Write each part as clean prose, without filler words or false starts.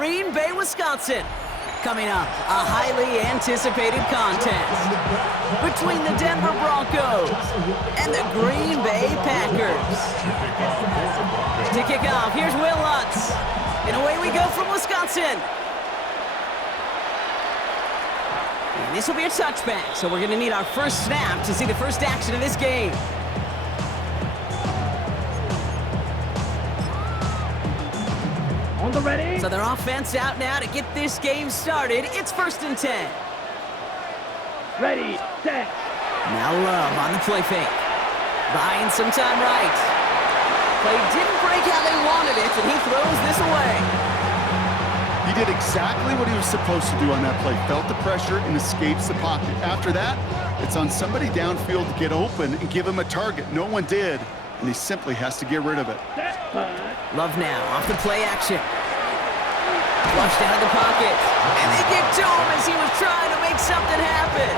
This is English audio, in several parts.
Green Bay, Wisconsin. Coming up, a highly anticipated contest between the Denver Broncos and the Green Bay Packers. To kick off, here's Will Lutz. And away we go from Wisconsin. And this will be a touchback, so we're going to need our first snap to see the first action of this game. On the ready. So their offense out now to get this game started. It's 1st and 10. Ready, set. Now Love on the play fake. Buying some time right. Play didn't break how they wanted it, and he throws this away. He did exactly what he was supposed to do on that play. Felt the pressure and escapes the pocket. After that, it's on somebody downfield to get open and give him a target. No one did, and he simply has to get rid of it. Love now off the play action. Flushed out of the pocket. And they get to him as he was trying to make something happen.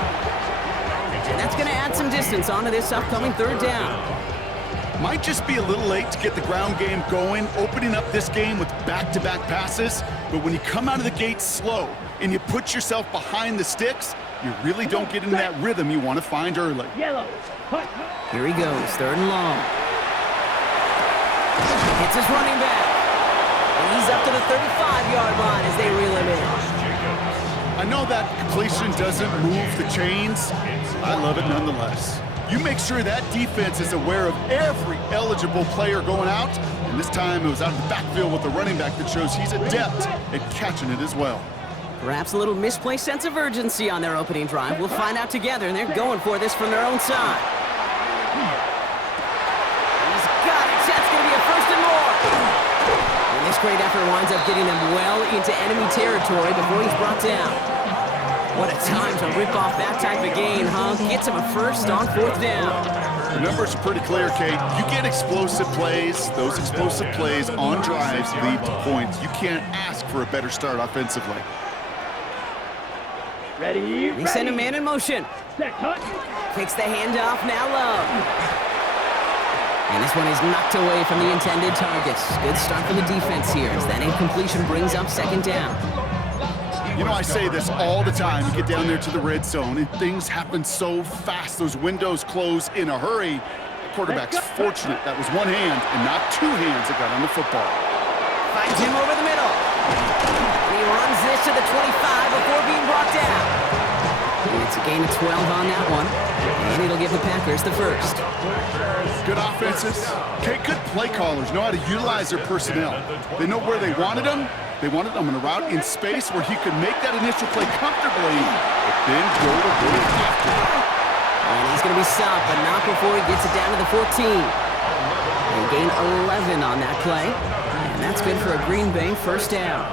And that's going to add some distance onto this upcoming 3rd down. Might just be a little late to get the ground game going, opening up this game with back-to-back passes. But when you come out of the gate slow and you put yourself behind the sticks, you really don't get into that rhythm you want to find early. Yellow. Here he goes, 3rd and long. It's his running back. And he's up to the 35-yard line as they reel him in. I know that completion doesn't move the chains. I love it nonetheless. You make sure that defense is aware of every eligible player going out. And this time it was out of the backfield with the running back that shows he's adept at catching it as well. Perhaps a little misplaced sense of urgency on their opening drive. We'll find out together, and they're going for this from their own side. He's got it. That's going to be a 1st and more. And this great effort winds up getting them well into enemy territory before he's brought down. What a time to rip off that type of gain, huh? Gets him a 1st on 4th down. The numbers are pretty clear, Kate. You get explosive plays. Those explosive plays on drives lead to points. You can't ask for a better start offensively. Ready. They send a man in motion. Set, cut. Kicks the handoff, now Love. And this one is knocked away from the intended targets. Good start for the defense here as that incompletion brings up 2nd down. You know, I say this all the time. You get down there to the red zone, and things happen so fast. Those windows close in a hurry. The quarterback's fortunate that was one hand and not 2 hands that got on the football. Finds him over the middle. And he runs this to the 25 before being brought down. And it's a gain of 12 on that one. And it'll give the Packers the 1st. Good offenses. Okay, good play callers know how to utilize their personnel. They know where they wanted them. They wanted him in a route in space where he could make that initial play comfortably, but then go to work after it. And he's going to be stopped, but not before he gets it down to the 14. They gain 11 on that play, and that's good for a Green Bay 1st down.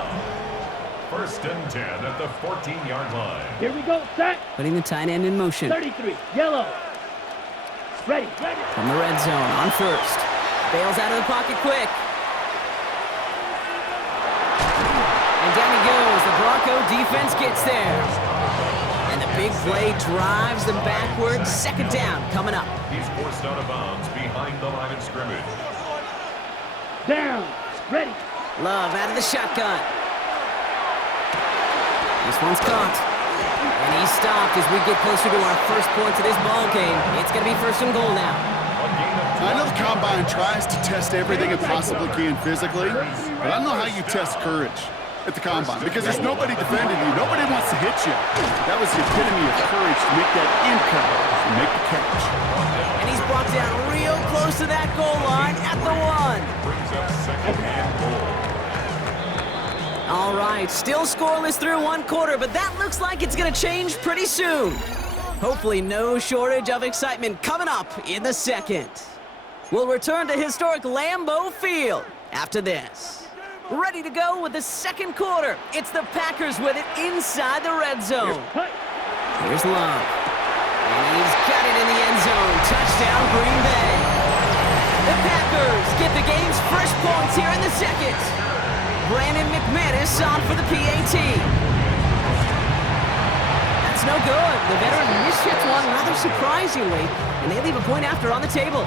1st and 10 at the 14-yard line. Here we go, set. Putting the tight end in motion. 33, yellow. Ready. From the red zone on 1st. Bails out of the pocket quick. And down he goes. The Bronco defense gets there. And the big play drives them backwards. 2nd down coming up. He's forced out of bounds behind the line of scrimmage. Down. Ready. Love out of the shotgun. This one's caught. And he's stopped as we get closer to our 1st point to this ball game. It's going to be 1st and goal now. I know the Combine tries to test everything it possibly can physically, but I don't know how you test courage at the Combine because there's nobody defending you. Nobody wants to hit you. That was the epitome of courage to make that in-cut and make the catch. And he's brought down real close to that goal line at the 1. Brings up 2nd and goal. All right, still scoreless through 1 quarter, but that looks like it's going to change pretty soon. Hopefully no shortage of excitement coming up in the 2nd. We'll return to historic Lambeau Field after this. Ready to go with the 2nd quarter. It's the Packers with it inside the red zone. Here's Love. And he's got it in the end zone. Touchdown, Green Bay. The Packers get the game's first points here in the 2nd. Brandon McManus on for the PAT. That's no good. The veteran mishits one rather surprisingly, and they leave a point after on the table.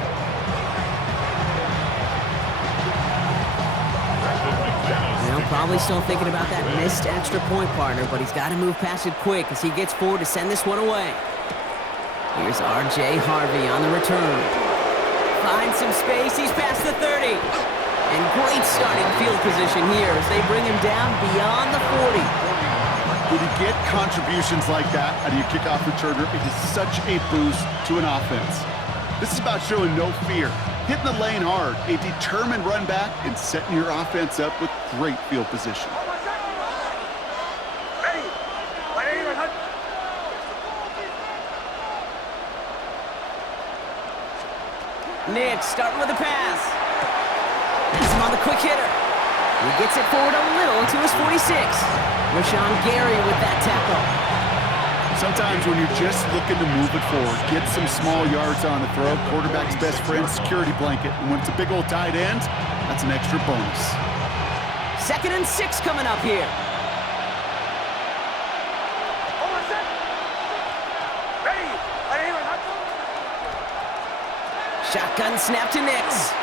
Now Probably still thinking about that missed extra point, partner, but he's got to move past it quick as he gets forward to send this one away. Here's R.J. Harvey on the return. Finds some space, he's past the 30. And great starting field position here as they bring him down beyond the 40. When you get contributions like that out of your kickoff returner, it is such a boost to an offense. This is about showing no fear, hitting the lane hard, a determined run back, and setting your offense up with great field position. Nick starting with the pass. Has him on the quick hitter. He gets it forward a little to his 46. Rashawn Gary with that tackle. Sometimes when you're just looking to move it forward, get some small yards on the throw, quarterback's best friend, security blanket. And when it's a big old tight end, that's an extra bonus. 2nd and 6 coming up here. Shotgun snap to Nix.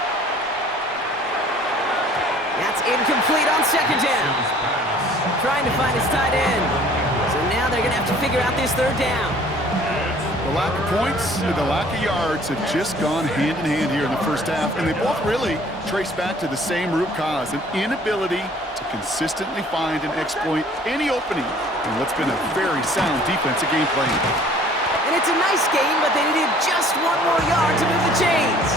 That's incomplete on 2nd down. Trying to find his tight end. So now they're going to have to figure out this 3rd down. The lack of points and the lack of yards have just gone hand in hand here in the first half, and they both really trace back to the same root cause, an inability to consistently find and exploit any opening in what's been a very sound defensive game plan. And it's a nice game, but they needed just 1 more yard to move the chains.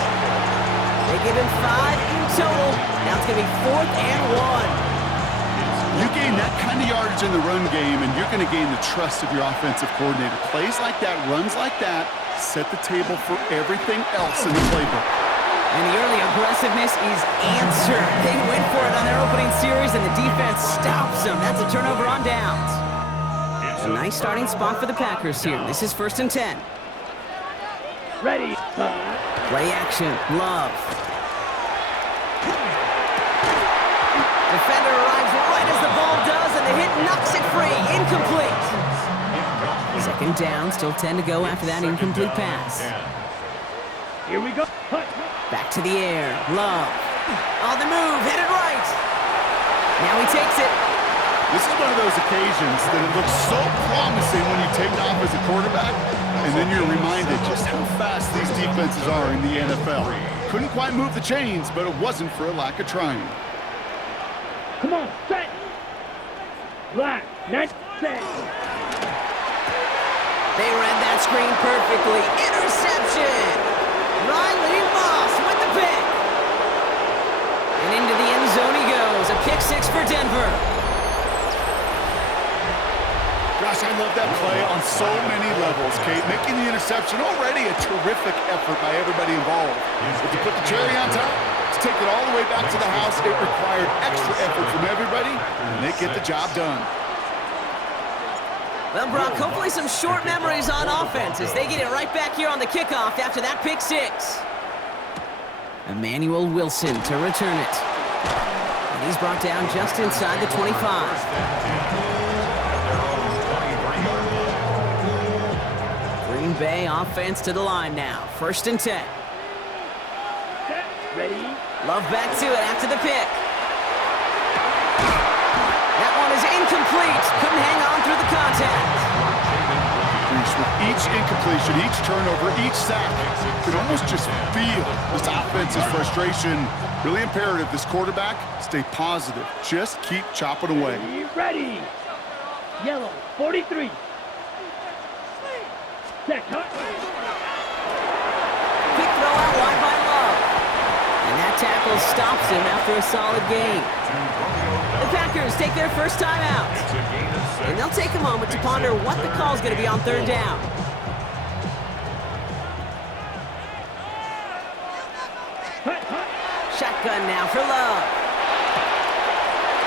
They give him 5 in total. Now it's going to be 4th and 1. You gain that kind of yardage in the run game, and you're going to gain the trust of your offensive coordinator. Plays like that, runs like that, set the table for everything else in the playbook. And the early aggressiveness is answered. They went for it on their opening series, and the defense stops them. That's a turnover on downs. A nice starting spot for the Packers here. This is 1st and 10. Ready. Play action. Love. Defender arrives right as the ball does, and the hit knocks it free. Incomplete. 2nd down. Still 10 to go after that incomplete pass. Here we go. Back to the air. Love. On the move. Headed right. Now he takes it. This is one of those occasions that it looks so promising when you take off as a quarterback, and then you're reminded just how fast these defenses are in the NFL. Couldn't quite move the chains, but it wasn't for a lack of trying. Come on, set. Black, net, set. They read that screen perfectly. Interception. Riley Moss with the pick. And into the end zone he goes. A pick 6 for Denver. Gosh, I love that play on so many levels, Kate. Making the interception, already a terrific effort by everybody involved. But to put the cherry on top, to take it all the way back to the house, it required extra effort from everybody, and they get the job done. Well, Brock, hopefully some short memories on offense as they get it right back here on the kickoff after that pick 6. Emmanuel Wilson to return it. And he's brought down just inside the 25. Green Bay offense to the line now. 1st and 10. Set. Ready. Love back to it after the pick. That one is incomplete. Couldn't hang on through the contact. With each incompletion, each turnover, each sack, you can almost just feel this offense's frustration. Really imperative, this quarterback, stay positive. Just keep chopping away. Ready. Yellow, 43. Set. Quick throw out wide by Love. And that tackle stops him after a solid gain. The Packers take their first time out. And they'll take a moment to ponder what the call is going to be on 3rd down. Shotgun now for Love.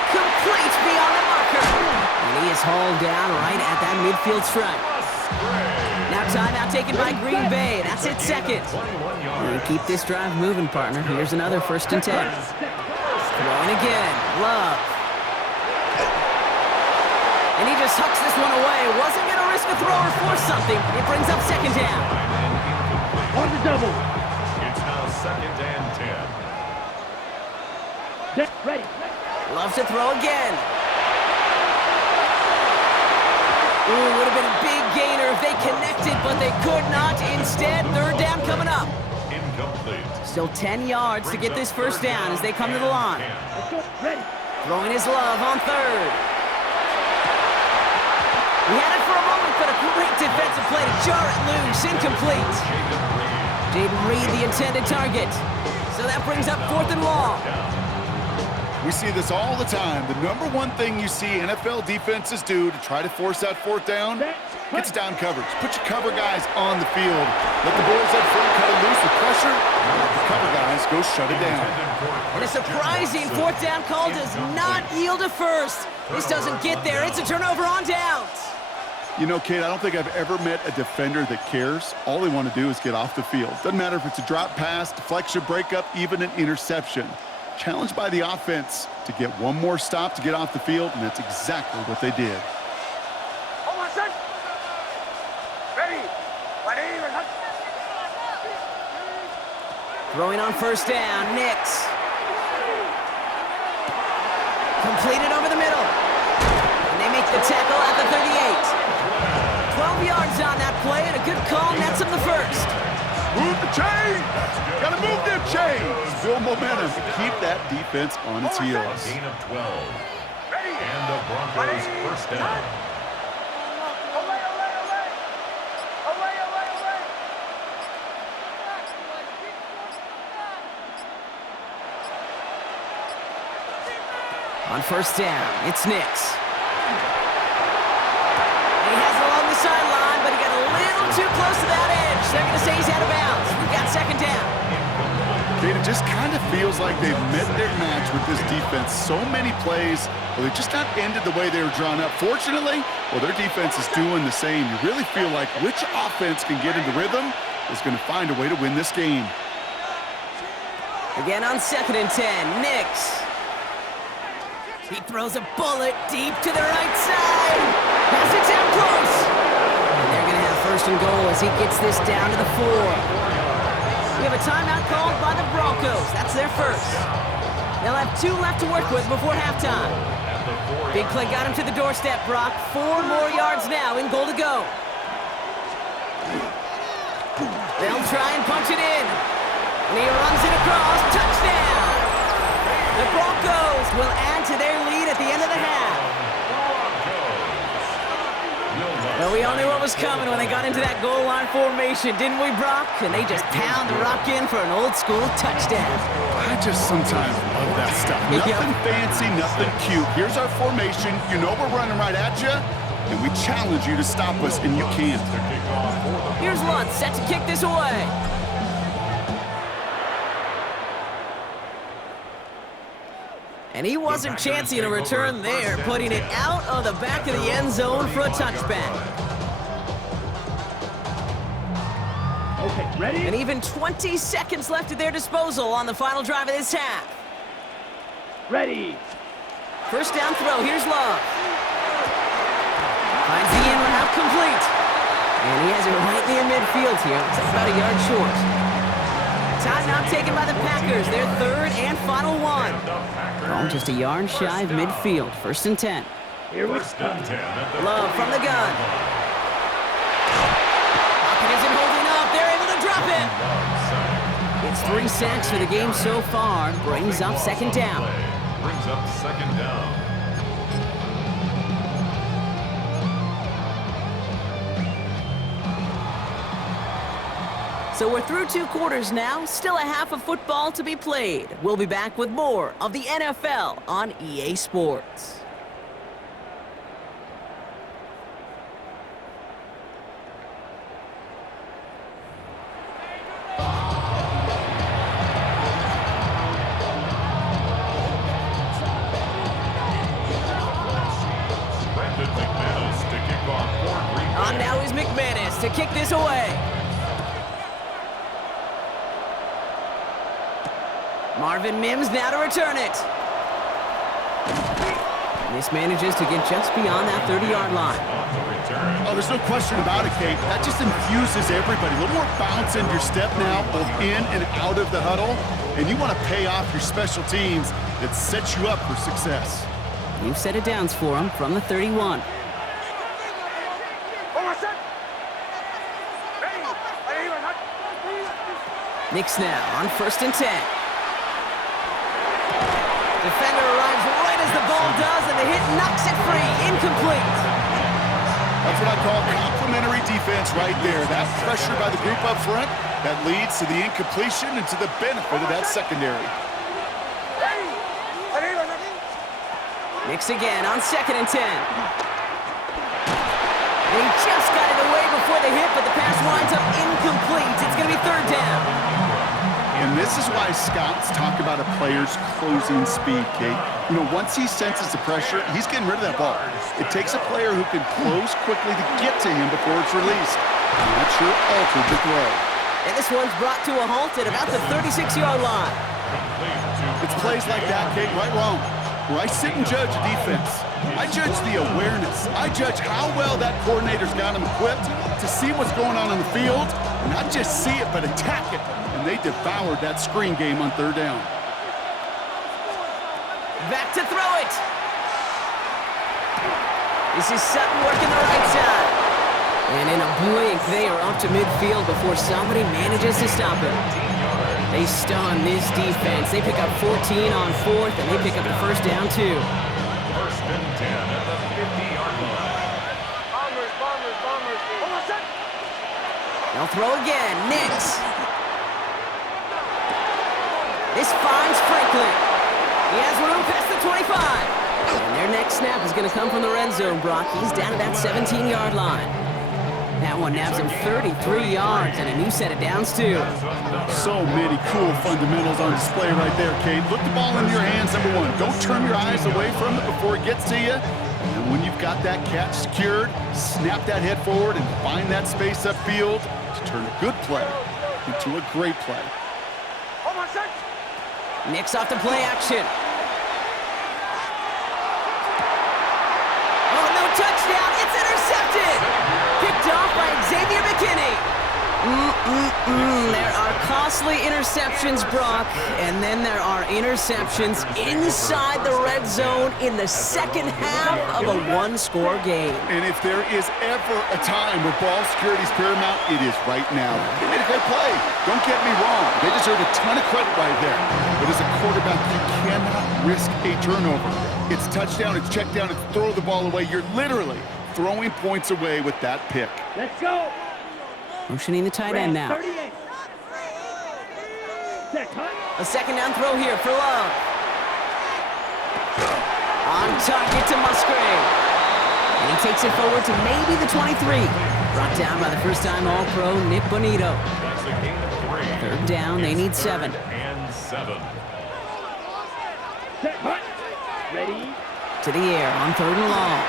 Complete beyond the marker. And he is hauled down right at that midfield stripe. Now timeout taken by Green Bay. That's it, 2nd. And keep this drive moving, partner. Here's another 1st and 10. Throwing again. Love. And he just hucks this one away. Wasn't going to risk a throw or force something. It brings up 2nd down. On the double. It's now 2nd and 10. Set. Ready. Love to throw again. Ooh, would have been a big gainer if they connected, but they could not. Instead, third down coming up. Incomplete. Still 10 yards to get this first down as they come to the line. Let's go. Ready. Throwing his love on third. He had it for a moment, but a great defensive play to jar it loose. Incomplete. Jaden Reed, the intended target. So that brings up 4th and long. We see this all the time. The number one thing you see NFL defenses do to try to force that 4th down, it's down coverage. Put your cover guys on the field. Let the boys up front cut it loose with pressure. Let the cover guys go shut it down. And a surprising 4th down call does not yield a first. This doesn't get there. It's a turnover on downs. You know, Kate, I don't think I've ever met a defender that cares. All they want to do is get off the field. Doesn't matter if it's a drop pass, deflection, breakup, even an interception. Challenged by the offense to get one more stop to get off the field, and that's exactly what they did. Throwing on first down, Nix. Completed over the middle. And they make the tackle at the 38. 12 yards on that play, and a good call nets him the first. Move the chains! Gotta move them chains! Build momentum to keep that defense on its heels. Gain of 12. And the Broncos first down. On first down, it's Nix. He has it along the sideline, but he got a little too close to that edge. They're going to say he's out of bounds. We've got second down. It just kind of feels like they've met their match with this defense. So many plays, well, they just not ended the way they were drawn up. Fortunately, well, their defense is doing the same. You really feel like which offense can get into rhythm is going to find a way to win this game. Again on 2nd and 10, Nix. He throws a bullet deep to the right side. Pass it down close. And they're going to have first and goal as he gets this down to the 4. We have a timeout called by the Broncos. That's their first. They'll have 2 left to work with before halftime. Big play got him to the doorstep, Brock. 4 more yards now in goal to go. They'll try and punch it in. And he runs it across. Touchdown! The Broncos will add to their lead at the end of the half. Well, we all knew what was coming when they got into that goal line formation, didn't we, Brock? And they just pound the rock in for an old-school touchdown. I just sometimes love that stuff. Nothing fancy, nothing cute. Here's our formation. You know we're running right at you, and we challenge you to stop us, and you can't. Here's Lutz set to kick this away. And he wasn't chancing a return there, putting it out of the back of the end zone for a touchback. Okay, ready? And even 20 seconds left at their disposal on the final drive of this half. Ready. First down throw, here's Love. Finds the in route complete. And he has it right near midfield here. It's about a yard short. Timeout taken by the Packers, their third and final one. Oh, just a yard shy of midfield, 1st and 10. Here we go. Love from the gun. Pocket isn't holding up. They're able to drop it. It's 3 sacks for the game so far. Brings up 2nd down. Brings up 2nd down. So we're through 2 quarters now. Still a half of football to be played. We'll be back with more of the NFL on EA Sports. On now is McManus to kick this away. Marvin Mims now to return it. This manages to get just beyond that 30-yard line. Oh, there's no question about it, Kate. That just infuses everybody. A little more bounce in your step now, both in and out of the huddle. And you want to pay off your special teams that sets you up for success. New set of downs for him from the 31. Knicks now on 1st and 10. Defender arrives right as the ball does, and the hit knocks it free. Incomplete. That's what I call complimentary defense right there. That pressure by the group up front, that leads to the incompletion and to the benefit of that secondary. Knicks again on 2nd and 10. And he just got it away before the hit, but the pass winds up incomplete. It's going to be 3rd down. And this is why scouts talk about a player's closing speed, Kate. You know, once he senses the pressure, he's getting rid of that ball. It takes a player who can close quickly to get to him before it's released. And that sure altered the throw. And this one's brought to a halt at about the 36-yard line. It's plays like that, Kate, right wrong. Where I sit and judge a defense. I judge the awareness. I judge how well that coordinator's got him equipped to see what's going on the field, and not just see it, but attack it. And they devoured that screen game on 3rd down. Back to throw it. This is Sutton working the right side. And in a blink, they are up to midfield before somebody manages to stop him. They stun this defense. They pick up 14 on 4th, and they pick up the 1st down, too. 1st and 10 at the 50-yard line. Bombers. They'll throw again. Knicks. This finds Franklin. He has room past the 25. And their next snap is going to come from the red zone, Brock. He's down at that 17-yard line. That one nabs him 33 yards and a new set of downs, too. So many cool fundamentals on display right there, Kate. Look the ball into your hands, number one. Don't turn your eyes away from it before it gets to you. And when you've got that catch secured, snap that head forward and find that space upfield to turn a good play into a great play. Knicks off the play action. Oh, no touchdown. It's intercepted. Picked off by Xavier McKinney. There are costly interceptions, Brock, and then there are interceptions inside the red zone in the second half of a one-score game. And if there is ever a time where ball security is paramount, it is right now. They made a great play. Don't get me wrong. They deserve a ton of credit right there. But as a quarterback, you cannot risk a turnover. It's touchdown, it's check down, it's throw the ball away. You're literally throwing points away with that pick. Let's go. Motioning the tight end now. 38. A 2nd down throw here for Love. On target to Musgrave. And he takes it forward to maybe the 23. Brought down by the first-time All-Pro Nick Bonito. That's a gain of 3. 3rd down, they need 7. And 7. Ready. To the air on 3rd and long.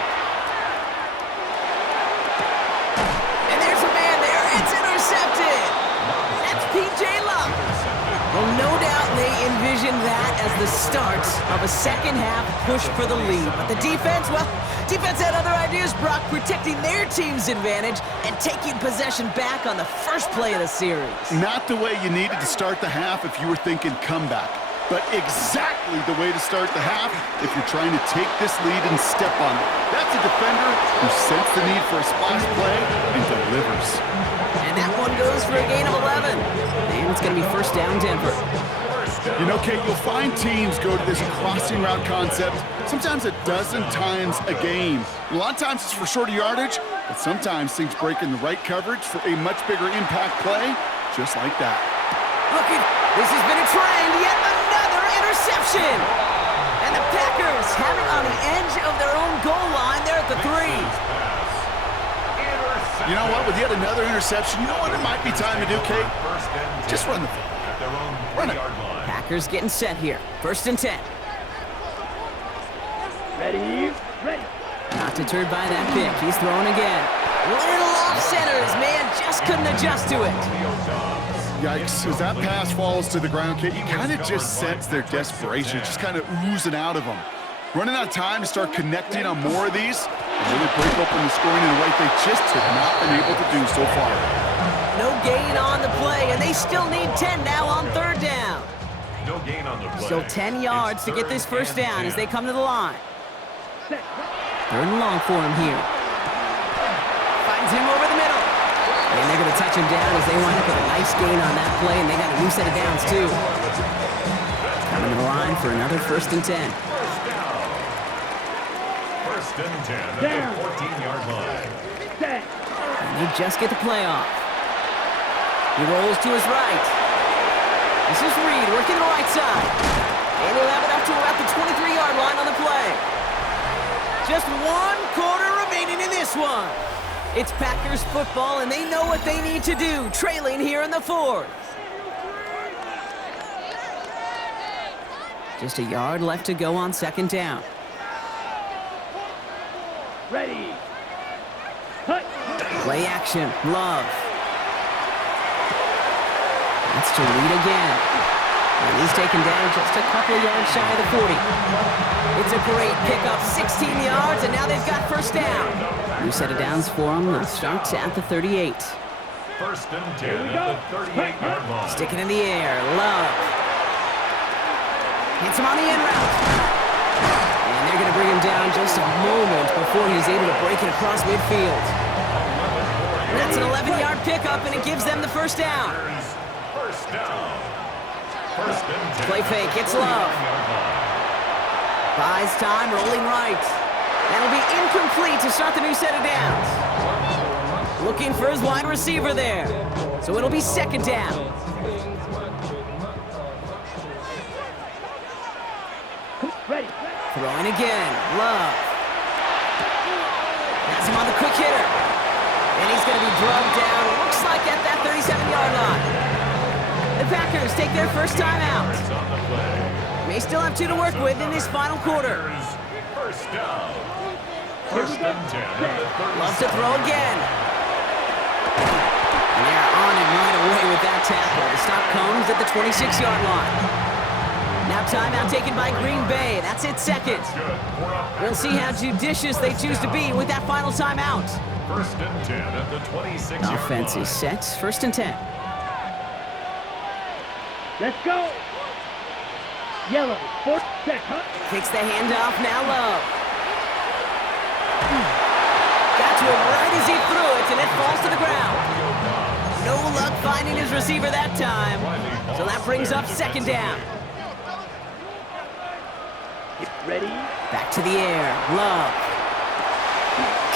And there's a man there. It's intercepted. That's P.J. Luck. Well, no doubt they envisioned that as the start of a second-half push for the lead. But the defense, well, defense had other ideas, Brock, protecting their team's advantage and taking possession back on the first play of the series. Not the way you needed to start the half if you were thinking comeback, but exactly the way to start the half if you're trying to take this lead and step on it. That's a defender who sensed the need for a splash play and delivers. And that one goes for a gain of 11. And it's going to be 1st down, Denver. You know, Kate, you'll find teams go to this crossing route concept sometimes a dozen times a game. A lot of times it's for shorter yardage, but sometimes things break in the right coverage for a much bigger impact play, just like that. Look at, this has been a trend, yet another interception. And the Packers have it on the edge of their own goal line. They're at the 3. You know what, with yet another interception, you know what it might be time to do, Kate? Just run the ball. Run it. Packers getting set here. 1st and 10. Ready. Not deterred by that pick. He's throwing again. Little off center. His man just couldn't adjust to it. Yikes, as that pass falls to the ground, Kate, you kind of just sense their desperation, just kind of oozing out of them. Running out of time to start connecting on more of these and really break open the scoring in a way they just have not been able to do so far. No gain on the play, and they still need 10 now on third down. No gain on the play. Still 10 yards to get this first down as they come to the line. Third and long for him here. Finds him over the middle. And they're going to touch him down as they wind up with a nice gain on that play, and they got a new set of downs, too. Coming to the line for another first and 10. First and 10 at the 14-yard line. And they just get the play off. He rolls to his right. This is Reed working the right side. And he'll have it up to about the 23-yard line on the play. Just 1 quarter remaining in this one. It's Packers football, and they know what they need to do, trailing here in the fourth. Just a yard left to go on second down. Ready. Play action, Love. That's to Reed again. And he's taken down just a couple of yards shy of the 40. It's a great pickup, 16 yards, and now they've got first down. New set of downs for them. They'll start at the 38. First and 10 at the 38-yard line. Sticking in the air, Love. Hits him on the end route. And they're going to bring him down just a moment before he's able to break it across midfield. That's an 11-yard pickup, and it gives them the first down. First down. First and 10. Play fake, it's Love. Buys time, rolling right. That'll be incomplete to start the new set of downs. Looking for his wide receiver there. So it'll be second down. Ready. Throwing again, Love. That's him on the quick hitter. And he's going to be drugged down, looks like at that 37-yard line. The Packers take their first time out. May still have 2 to work with in this final quarter. First down. First and 10 at the 37. Loves to throw again. And they're on him right away with that tackle. The stop comes at the 26-yard line. Now timeout taken by Green Bay. That's it, second. We'll see how judicious they choose to be with that final timeout. First and 10 at the 26-yard line. Offense is set. First and 10. Let's go. Yellow. Fourth set. Kicks the handoff. Now Love. Got to him right as he threw it, and it falls to the ground. No luck finding his receiver that time. So that brings up second down. Ready. Back to the air. Love.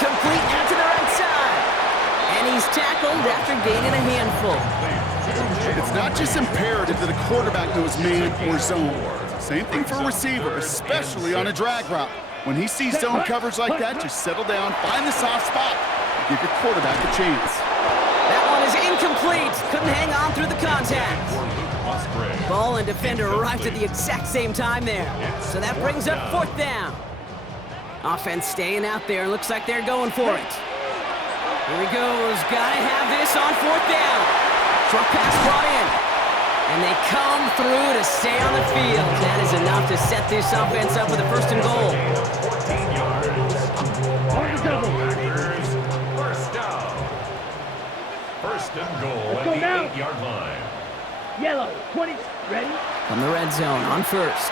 Complete out to the right side. And he's tackled after gaining a handful. It's not just imperative that a quarterback knows man or zone. Same thing for a receiver, especially on a drag route. When he sees zone coverage like that, just settle down, find the soft spot, and give your quarterback a chance. That one is incomplete. Couldn't hang on through the contact. Ball and defender arrived at the exact same time there. So that brings up fourth down. Offense staying out there. Looks like they're going for it. Here he goes. Gotta have this on fourth down. Short pass brought in. And they come through to stay on the field. That is enough to set this offense up with a first and goal. 14 yards. First down. First and goal at the 8-yard line. Yellow. 20. Ready. From the red zone on first.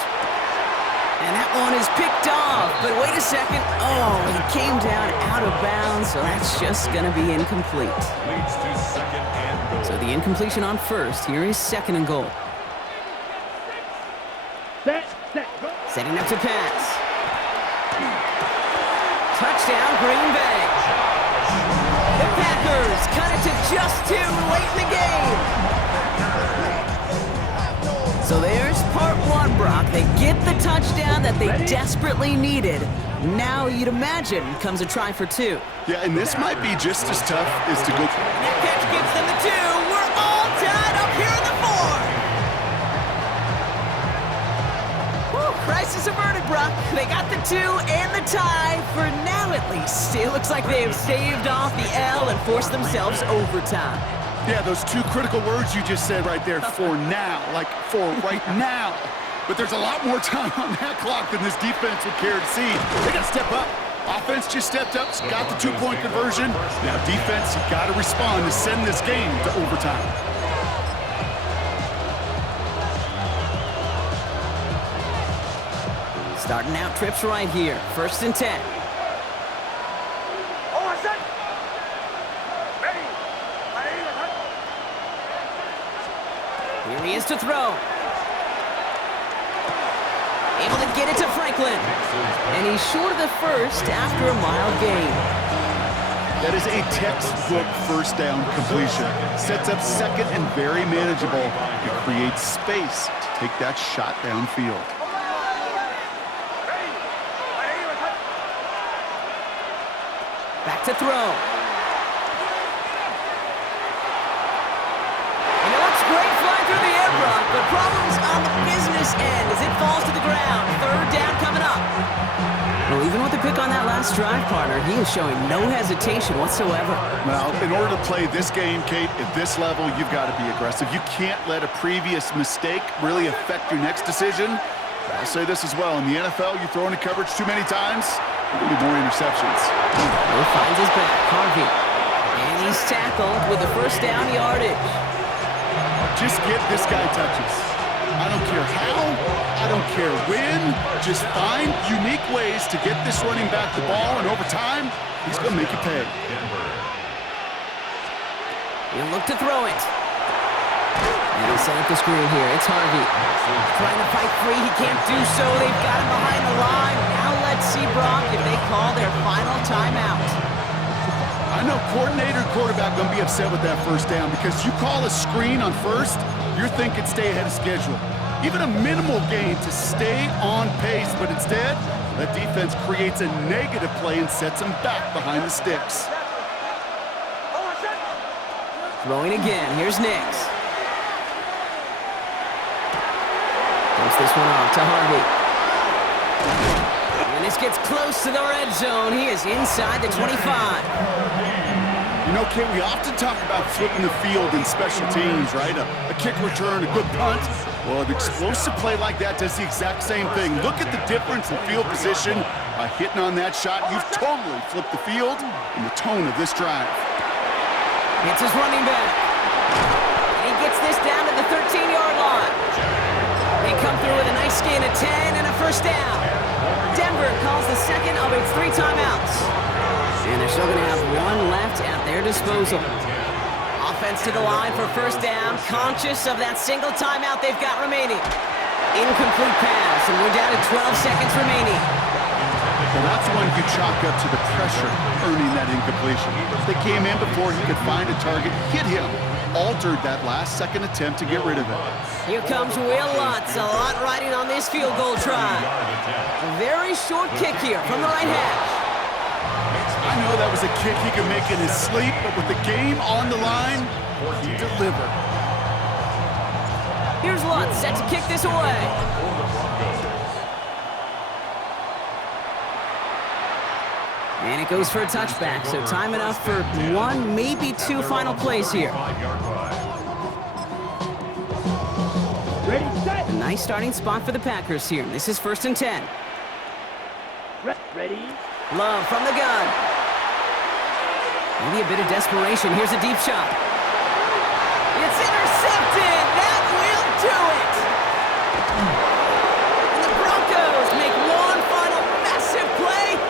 And that one is picked off. But wait a second. Oh, he came down out of bounds. So that's just going to be incomplete. Leads to second and goal. So the incompletion on first. Here is second and goal. Set. Go. Setting up to pass. Touchdown, Green Bay. The Packers cut it to just 2 late in the game. So there's part one, Brock. They get the touchdown that they desperately needed. Now, you'd imagine, comes a try for 2. Yeah, and this might be just as tough as to go. That catch gives them the 2. We're all tied up here in the 4. Whew, crisis averted, Brock. They got the 2 and the tie, for now at least. It looks like they have staved off the L and forced themselves overtime. Yeah, those 2 critical words you just said right there, for now, like for right now. but there's a lot more time on that clock than this defense would care to see. They got to step up. Offense just stepped up, got the two-point conversion. Now defense, you got to respond to send this game to overtime. Starting out trips right here. 1st and 10. Here he is to throw. Able to get it to Franklin. And he's short of the first after a mild gain. That is a textbook first down completion. Sets up second and very manageable. It creates space to take that shot downfield. Back to throw. And it looks great flying through the air, Brock, but problems on the business end as it falls to the ground. 3rd down coming up. Well, even with the pick on that last drive, partner, he is showing no hesitation whatsoever. Well, in order to play this game, Kate, at this level, you've got to be aggressive. You can't let a previous mistake really affect your next decision. I'll say this as well. In the NFL, you throw into coverage too many times, there'll be more interceptions. He finds his back, Harvey. And he's tackled with the 1st down yardage. Just get this guy touches. I don't care how, I don't care when. Just find unique ways to get this running back the ball, and over time, he's going to make you pay. He'll look to throw it. And he'll set up the screen here. It's Harvey. Trying to fight free. He can't do so. They've got him behind the line. Now let's see, Brock, if they call their final timeout. I know coordinator and quarterback going to be upset with that 1st down because you call a screen on 1st, you're thinking stay ahead of schedule. Even a minimal gain to stay on pace, but instead, that defense creates a negative play and sets them back behind the sticks. Throwing again. Here's Nix. Dumps this one off to Harvey. And this gets close to the red zone. He is inside the 25. You know, Kate, we often talk about flipping the field in special teams, right? A kick return, a good punt. Well, an explosive play like that does the exact same thing. Look at the difference in field position. By hitting on that shot, you've totally flipped the field and the tone of this drive. It's his running back. And he gets this down to the 13-yard line. They come through with a nice gain of 10 and a 1st down. Denver calls the second of its 3 timeouts. And they're still going to have 1 left at their disposal. Offense to the line for 1st down, conscious of that single timeout they've got remaining. Incomplete pass, and we're down to 12 seconds remaining. Well, that's one you chalk up to the pressure earning that incompletion. They came in before he could find a target, hit him, altered that last-second attempt to get rid of it. Here comes Will Lutz, a lot riding on this field goal try. A very short kick here from the right hash. I know that was a kick he could make in his sleep, but with the game on the line, he delivered. Here's Lutz set to kick this away. And it goes for a touchback, so time enough for 1, maybe 2 final plays here. Ready, set. A nice starting spot for the Packers here. This is 1st and 10. Ready. Love from the gun. Maybe a bit of desperation. Here's a deep shot. It's intercepted!